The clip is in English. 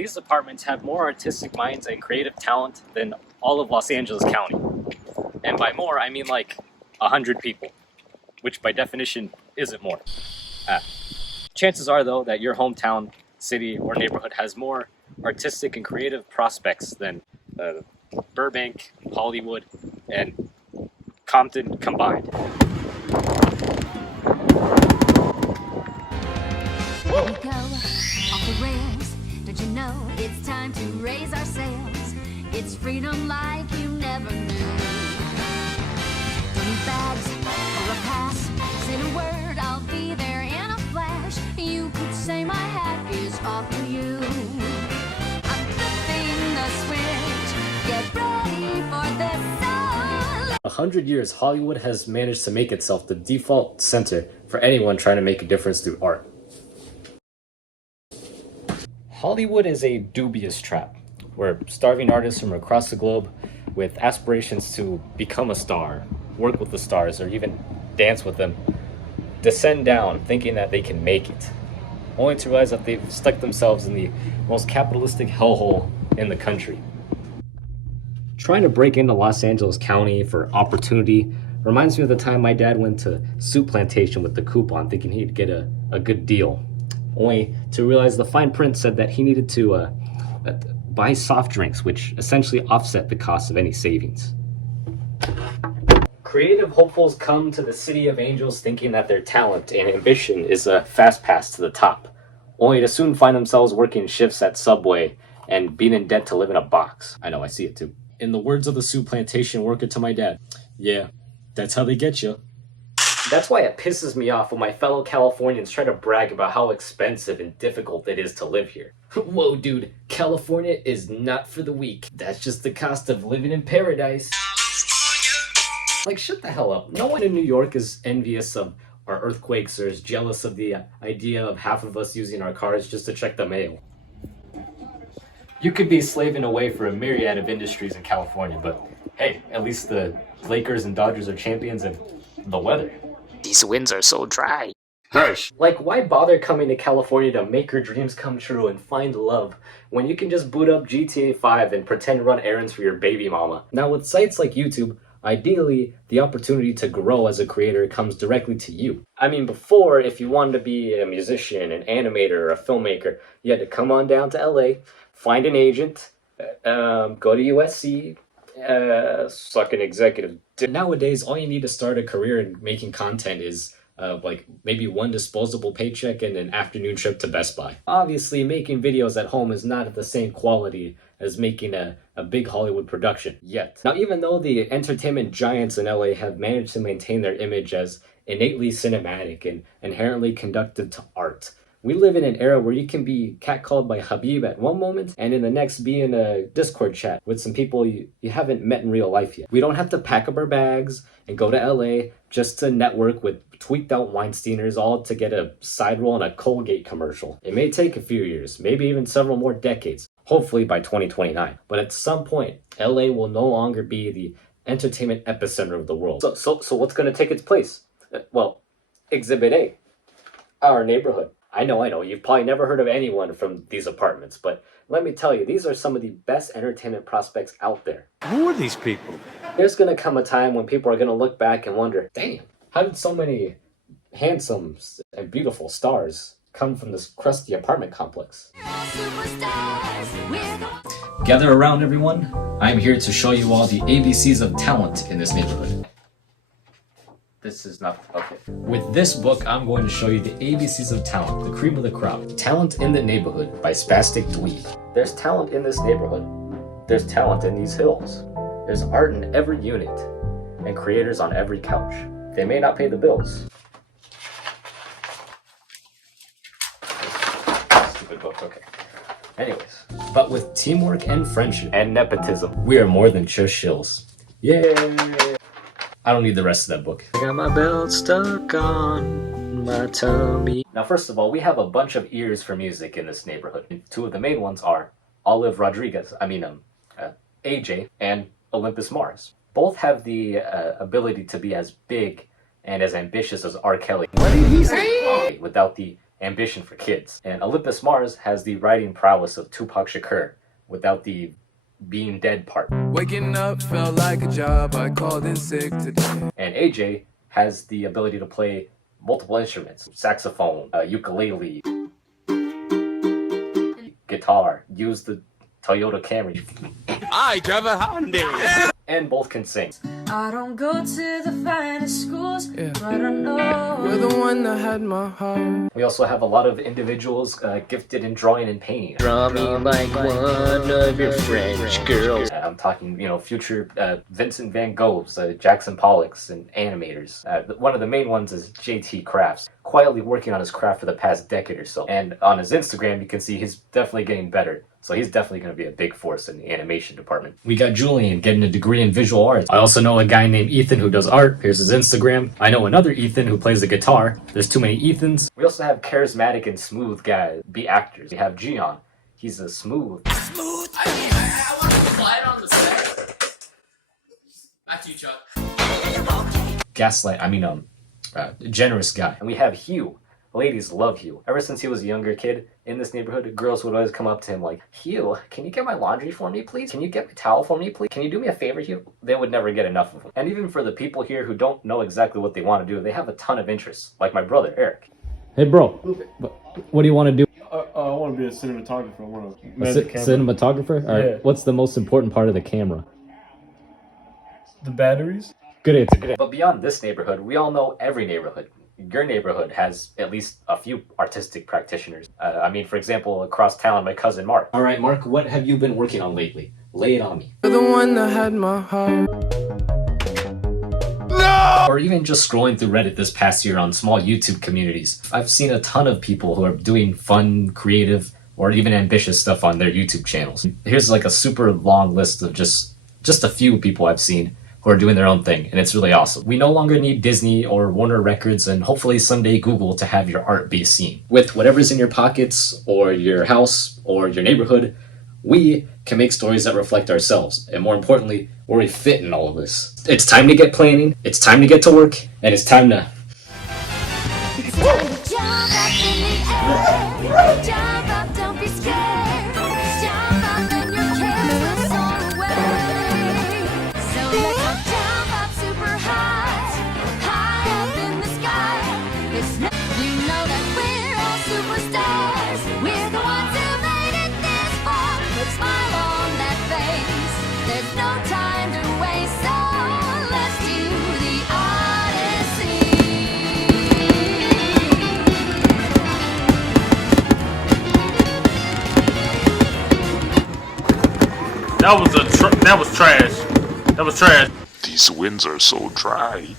These apartments have more artistic minds and creative talent than all of Los Angeles County. And by more, I mean like 100 people, which by definition isn't more. Chances are, though, that your hometown, city, or neighborhood has more artistic and creative prospects than Burbank, Hollywood, and Compton combined. Here we go, off the rails. Don't you know it's time to raise our sails? It's freedom like you never knew. Don't need bags or a pass. Say the word, I'll be there in a flash. You could say my hat is off to you. I'm flipping the switch. Get ready for this song. 100 years, Hollywood has managed to make itself the default center for anyone trying to make a difference through art. Hollywood is a dubious trap, where starving artists from across the globe with aspirations to become a star, work with the stars, or even dance with them, descend down thinking that they can make it, only to realize that they've stuck themselves in the most capitalistic hellhole in the country. Trying to break into Los Angeles County for opportunity reminds me of the time my dad went to Soup Plantation with the coupon thinking he'd get a good deal, only to realize the fine print said that he needed to buy soft drinks, which essentially offset the cost of any savings. Creative hopefuls come to the City of Angels thinking that their talent and ambition is a fast pass to the top, only to soon find themselves working shifts at Subway and being in debt to live in a box. I know, I see it too. In the words of the Soup Plantation worker to my dad, yeah, that's how they get you. That's why it pisses me off when my fellow Californians try to brag about how expensive and difficult it is to live here. Whoa, dude, California is not for the weak. That's just the cost of living in paradise. Like, shut the hell up. No one in New York is envious of our earthquakes or is jealous of the idea of half of us using our cars just to check the mail. You could be slaving away for a myriad of industries in California, but hey, at least the Lakers and Dodgers are champions and the weather. These winds are so dry. Hush. Like, why bother coming to California to make your dreams come true and find love when you can just boot up GTA 5 and pretend to run errands for your baby mama? Now, with sites like YouTube, ideally, the opportunity to grow as a creator comes directly to you. I mean, before, if you wanted to be a musician, an animator, or a filmmaker, you had to come on down to LA, find an agent, go to USC, suck an executive. Nowadays, all you need to start a career in making content is like maybe one disposable paycheck and an afternoon trip to Best Buy. Obviously, making videos at home is not at the same quality as making a big Hollywood production yet. Now, even though the entertainment giants in LA have managed to maintain their image as innately cinematic and inherently conducive to art, we live in an era where you can be catcalled by Habib at one moment and in the next be in a Discord chat with some people you haven't met in real life yet. We don't have to pack up our bags and go to LA just to network with tweaked out Weinsteiners all to get a side role in a Colgate commercial. It may take a few years, maybe even several more decades, hopefully by 2029. But at some point, LA will no longer be the entertainment epicenter of the world. So what's going to take its place? Well, Exhibit A, our neighborhood. I know, you've probably never heard of anyone from these apartments, but let me tell you, these are some of the best entertainment prospects out there. Who are these people? There's going to come a time when people are going to look back and wonder, damn, how did so many handsome and beautiful stars come from this crusty apartment complex? Gather around, everyone. I'm here to show you all the ABCs of talent in this neighborhood. This is not, okay. With this book, I'm going to show you the ABCs of talent, the cream of the crop. Talent in the Neighborhood by Spastic Dweeb. There's talent in this neighborhood. There's talent in these hills. There's art in every unit, and creators on every couch. They may not pay the bills. Stupid book, okay. Anyways, but with teamwork and friendship and nepotism, we are more than just shills. Yay! I don't need the rest of that book. I got my belt stuck on my tummy. Now, first of all, we have a bunch of ears for music in this neighborhood. Two of the main ones are Olive Rodriguez, AJ, and Olympus Mars. Both have the ability to be as big and as ambitious as R. Kelly. What did he say? Without the ambition for kids. And Olympus Mars has the writing prowess of Tupac Shakur without the being dead part. Waking up felt like a job, I called in sick today. And AJ has the ability to play multiple instruments: saxophone, ukulele, guitar, use the Toyota Camry. I drive a Hyundai. And both can sing. I don't go to the finest schools, but I know You're the one that had my heart. We also have a lot of individuals gifted in drawing and painting. Draw me like one of your French girls. I'm talking, future Vincent van Goghs, Jackson Pollocks, and animators. One of the main ones is JT Crafts, quietly working on his craft for the past decade or so. And on his Instagram, you can see he's definitely getting better. So he's definitely going to be a big force in the animation department. We got Julian getting a degree in visual arts. I also know a guy named Ethan who does art. Here's his Instagram. I know another Ethan who plays the guitar. There's too many Ethans. We also have charismatic and smooth guys be actors. We have Gian. He's a smooth. I want to slide on the set. Back to you, Chuck. Generous guy. And we have Hugh. Ladies love Hugh. Ever since he was a younger kid in this neighborhood, girls would always come up to him like, Hugh, can you get my laundry for me, please? Can you get my towel for me, please? Can you do me a favor, Hugh? They would never get enough of him. And even for the people here who don't know exactly what they want to do, they have a ton of interests, like my brother, Eric. Hey, bro, what do you want to do? I want to be a cinematographer. I want to Cinematographer? All right. Yeah. What's the most important part of the camera? The batteries. Good answer. Good answer. But beyond this neighborhood, we all know every neighborhood. Your neighborhood has at least a few artistic practitioners. For example, across town, my cousin Mark. All right, Mark, what have you been working on lately? Lay it on me. You're the one that had my heart. Or even just scrolling through Reddit this past year on small YouTube communities. I've seen a ton of people who are doing fun, creative, or even ambitious stuff on their YouTube channels. Here's like a super long list of just a few people I've seen who are doing their own thing, and it's really awesome. We no longer need Disney or Warner Records and hopefully someday Google to have your art be seen. With whatever's in your pockets or your house or your neighborhood, we can make stories that reflect ourselves, and more importantly, where we fit in all of this. It's time to get planning, it's time to get to work, and it's time to... It's time to jump up in the air. Jump up, don't be scared. Jump up and your cares will soar away. So let's all jump up super high, high up in the sky. You know that we're all superstars. We're the ones who made it this far. Put a smile on that face. There's no time to waste, so let's do the Odyssey. That was trash. That was trash. These winds are so dry.